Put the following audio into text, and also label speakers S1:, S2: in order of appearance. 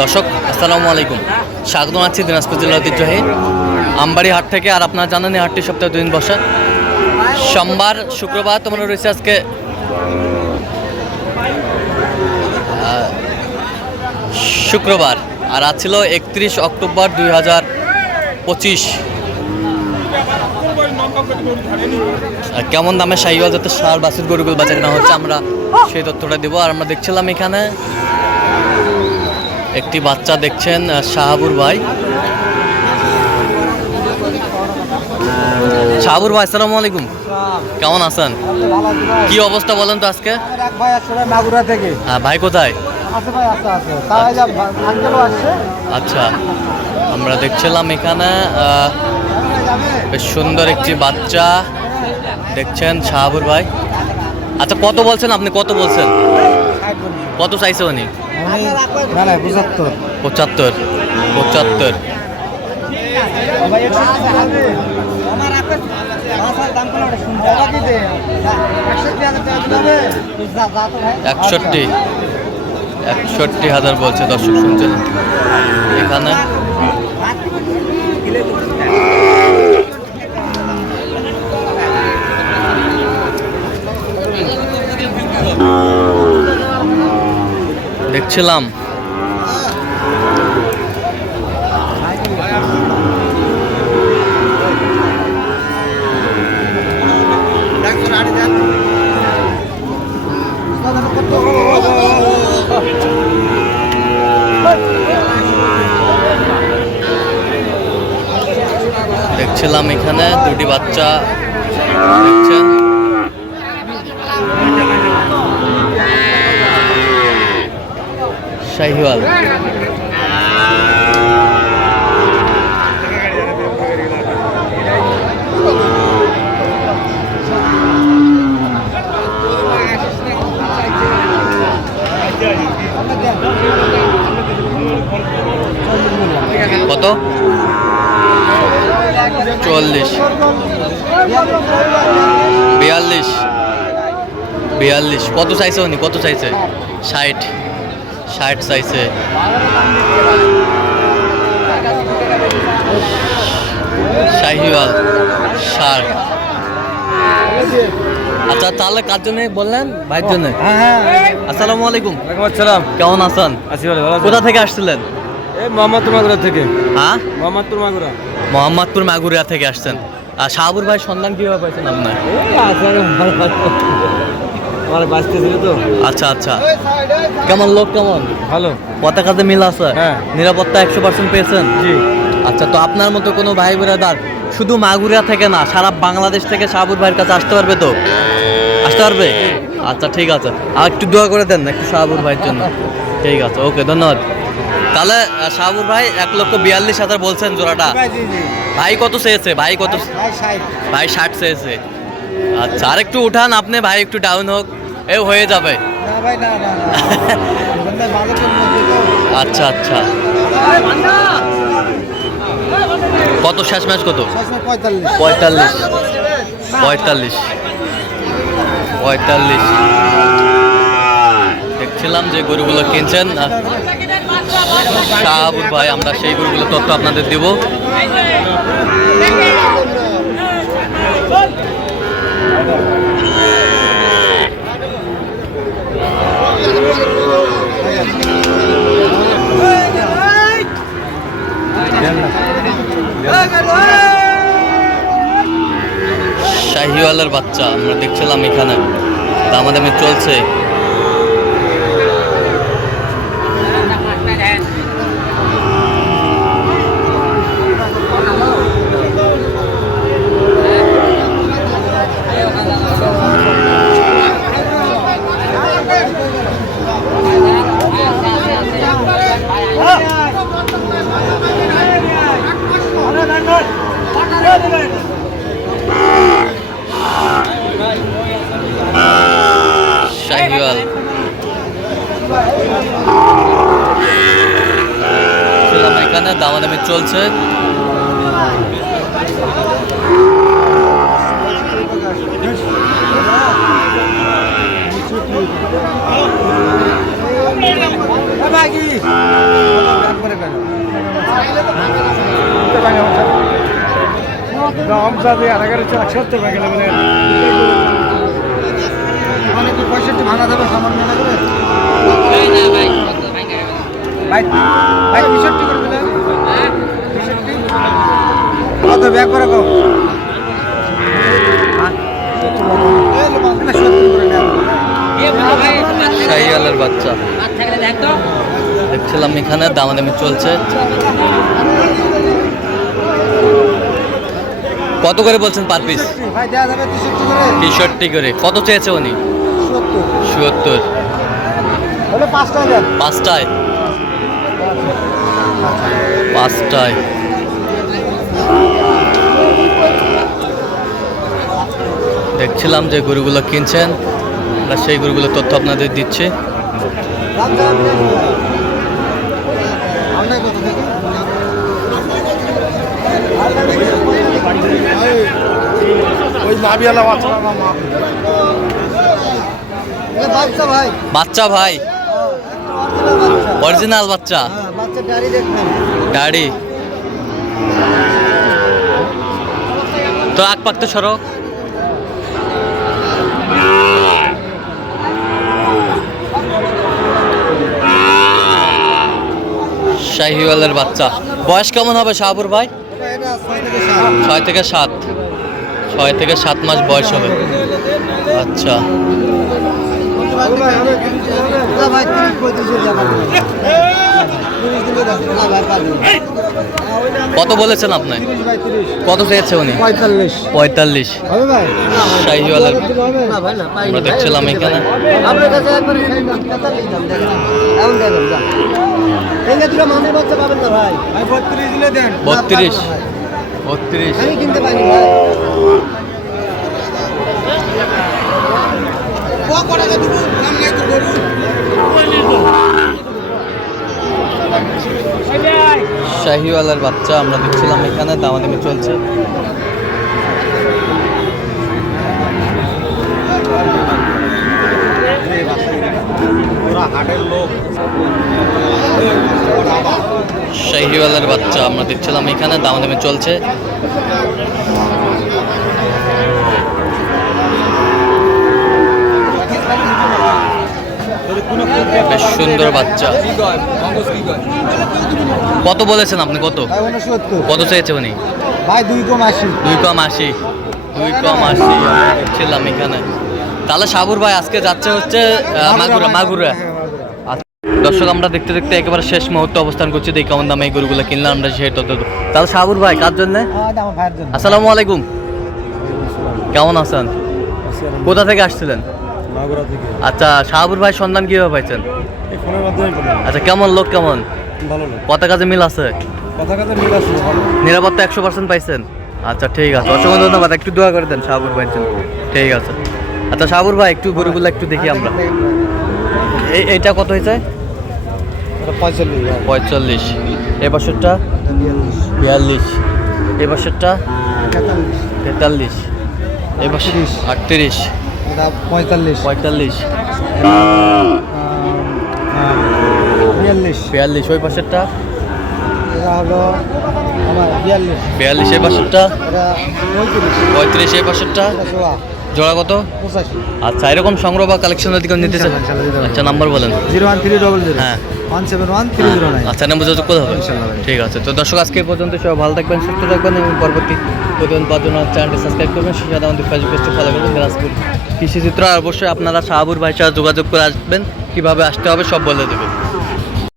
S1: দর্শক, আসসালামু আলাইকুম। স্বাগত আছি দিনাজপুর জেলা ঐতিহ্যবাহী আমবাড়ি হাট থেকে। আর আপনারা জানেন এই হাটটি সপ্তাহে দুদিন বসে। সোমবার, শুক্রবার তোমরা রয়েছে আজকে শুক্রবার। আর আজ ছিল একত্রিশ অক্টোবর দুই হাজার পঁচিশ। কেমন দামে শাহিওয়াল যাতে সার বাসের গরুগুলো বাঁচা কেনা হচ্ছে আমরা সেই তথ্যটা দেবো। আর আমরা দেখছিলাম এখানে একটি বাচ্চা দেখছেন শাহাবুর ভাই। শাহাবুর ভাই আসসালামু আলাইকুম। কেমন আছেন? কি অবস্থা বলেন তো আজকে? হ্যাঁ, ভাই কোথায়? আচ্ছা আমরা দেখছিলাম এখানে বেশ সুন্দর একটি বাচ্চা দেখছেন শাহাবুর ভাই। আচ্ছা কত বলছেন আপনি? কত বলছেন? কত চাইছে উনি?
S2: পঁচাত্তর।
S1: পঁচাত্তর। একষট্টি। একষট্টি হাজার বলছে দর্শক শুনছেন। এখানে দেখছিলাম দেখছিলাম এখানে দুটি বাচ্চা। দেখছেন? শাহিওয়াল কত? চুয়াল্লিশ। বিয়াল্লিশ। বিয়াল্লিশ। কত চাইছে উনি? কত চাইছে? ষাট। ষাট চাইছে। শাহিওয়াল ষাট। আচ্ছা তাহলে কার জন্য বললেন? ভাইয়ের জন্য?
S2: হ্যাঁ হ্যাঁ।
S1: আসসালামু আলাইকুম।
S2: আসসালাম।
S1: কেমন আছেন?
S2: আছি ভালো ভালো
S1: কোথা থেকে আসছিলেন?
S2: এই মোহাম্মদপুর মাগুরা থেকে।
S1: হ্যাঁ?
S2: মোহাম্মদপুর মাগুরা।
S1: মোহাম্মদপুর মাগুরিয়া থেকে আসছেন। আর শাহাবুর ভাই সন্ধান কীভাবে পাইছেন আপনার?
S2: আমার বাঁচতে ছিল তো।
S1: আচ্ছা আচ্ছা। কেমন লোক কেমন?
S2: ভালো।
S1: পতাকাতে মিল আছে?
S2: হ্যাঁ।
S1: নিরাপত্তা একশো পার্সেন্ট পেয়েছেন?
S2: জি।
S1: আচ্ছা তো আপনার মতো কোনো ভাই বোনেদার শুধু মাগুরিয়া থেকে না সারা বাংলাদেশ থেকে শাহাবুর ভাইয়ের কাছে আসতে পারবে তো? আসতে পারবে? আচ্ছা ঠিক আছে। আর একটু দোয়া করে দেন একটু শাহাবুর ভাইয়ের জন্য। ঠিক আছে ওকে ধন্যবাদ। তাহলে শাহাবুর ভাই এক লক্ষ বিয়াল্লিশ হাজার বলছেন জোড়াটা। ভাই কত চেয়েছে? ভাই কত
S2: ভাই ষাট
S1: চেয়েছে। আচ্ছা আর একটু উঠান আপনি ভাই একটু ডাউন হোক এ হয়ে যাবে আচ্ছা আচ্ছা কত শেষ ম্যাচ কত
S2: পঁয়তাল্লিশ
S1: পঁয়তাল্লিশ পঁয়তাল্লিশ দেখছিলাম যে গরুগুলো কিনছেন শাহাবুর ভাই আমরা সেই গরুগুলো তথ্য আপনাদের দেব শাহিওয়ালের বাচ্চা আমরা দেখছিলাম এখানে। দামাদামি চলছে শাহিওয়াল ছিলাম এখানে দামাদামি চলছে
S2: মানে ভাঙা যাবে সামান মনে করে ভাই ভাই করে দিলেন তেষট্টি কত ব্যাগ করে কম?
S1: বাচ্চা। দেখছিলাম এখানে দামাদামি চলছে। কত করে বলছেন পার পিস?
S2: তেষট্টি করে।
S1: কত চেয়েছে উনি?
S2: দেন।
S1: পাঁচটায়? পাঁচটায়। দেখছিলাম যে গরুগুলো কিনছেন। আমরা সেই গরুগুলো তথ্য আপনাদের দিচ্ছি।
S2: বাচ্চা ভাই।
S1: অরিজিনাল বাচ্চা।
S2: গাড়ি
S1: তো আগ পাকতে সরো। শাহিওয়ালের বাচ্চা। বয়স কেমন হবে শাহপুর ভাই?
S2: ছয় থেকে সাত।
S1: ছয় থেকে সাত মাস বয়স হবে। আচ্ছা।
S2: ভাই তিরিশ পঁয়ত্রিশ
S1: কত বলেছেন আপনি?
S2: তিরিশ ভাই তিরিশ
S1: কত চেয়েছে উনি?
S2: পঁয়তাল্লিশ।
S1: পঁয়তাল্লিশ শাহিওয়ালের আমরা দেখছিলাম এখানে।
S2: আপনার কাছে একবারে সেই দাম পঁয়তাল্লিশ দাম দেখেন এমন দেখেন যা এখানে দুটো মানুষ বাচ্চা পাবেন না ভাই ভাই বত্রিশ দিলে
S1: শাহিওয়ালার বাচ্চা আমরা দেখছিলাম এখানে দামাদামি চলছে। শাহিওয়ালার বাচ্চা আমরা দেখছিলাম এখানে দামাদামি চলছে। বেশ সুন্দর বাচ্চা। কত বলেছেন আপনি? কত? কত চেয়েছে উনি?
S2: ভাই দুই কম আশি।
S1: দুই কম আশি। দুই কম আশি আমরা এখানে। তাহলে সাবুর ভাই আজকে যাচ্ছে হচ্ছে মাগুরা মাগুরা। দর্শক আমরা দেখতে দেখতে একেবারে শেষ মুহূর্তে অবস্থান করছি। দেখি কেমন দামে এই গরুগুলো কিনলাম আমরা সেই তত তাহলে সাবুর ভাই কার জন্য। আসসালামু আলাইকুম। কেমন আছেন? কোথা থেকে আসছিলেন? আচ্ছা সাহাবুর ভাই সন্ধান কীভাবে পাইছেন? আচ্ছা কেমন লোক কেমন? কথা কাজে মিল আছে? নিরাপত্তা একশো পার্সেন্ট পাইছেন? আচ্ছা ঠিক আছে। অসংখ্য ধন্যবাদ। একটু দোয়া করে দেন শাহাবুর জন্য। ঠিক আছে। আচ্ছা শাহাবুর ভাই একটু গরুগুলো একটু দেখি আমরা। এই এইটা কত হয়েছে?
S2: পঁয়তাল্লিশ
S1: এ বছরটা বিয়াল্লিশ। এ বছরটা
S2: তেতাল্লিশ।
S1: তেতাল্লিশ। এ বছর
S2: আটত্রিশ। এটা পঁয়তাল্লিশ।
S1: পঁয়তাল্লিশ।
S2: বিয়াল্লিশ।
S1: বিয়াল্লিশ ওই বছরটা
S2: এটা হলো আমার বিয়াল্লিশ।
S1: বিয়াল্লিশ এ বছরটা
S2: এটা পঁয়ত্রিশ।
S1: পঁয়ত্রিশ এ বছরটা
S2: এটা সোয়া
S1: জোড়া কত? আচ্ছা এরকম সংগ্রহ বা কালেকশন যদি কেউ নিতে চান। আচ্ছা নাম্বার বলেন।
S2: Zero one three double zero.
S1: হ্যাঁ।
S2: One seven one three zero nine.
S1: আচ্ছা নাম্বার যোগাযোগ করতে হবে। ঠিক আছে তো দর্শক আজকে পর্যন্ত সবাই ভালো থাকবেন সুস্থ থাকবেন এবং পরবর্তী পাওয়ার জন্য চ্যানেলটি সাবস্ক্রাইব করবেন। সাথে আমাদের ফেসবুক পেজটি ফলো করবেন। দিনাজপুর কৃষি চিত্র অবশ্যই আপনারা শাহাবুর ভাই সাথে যোগাযোগ করে আসবেন। কীভাবে আসতে হবে সব বলে দেবে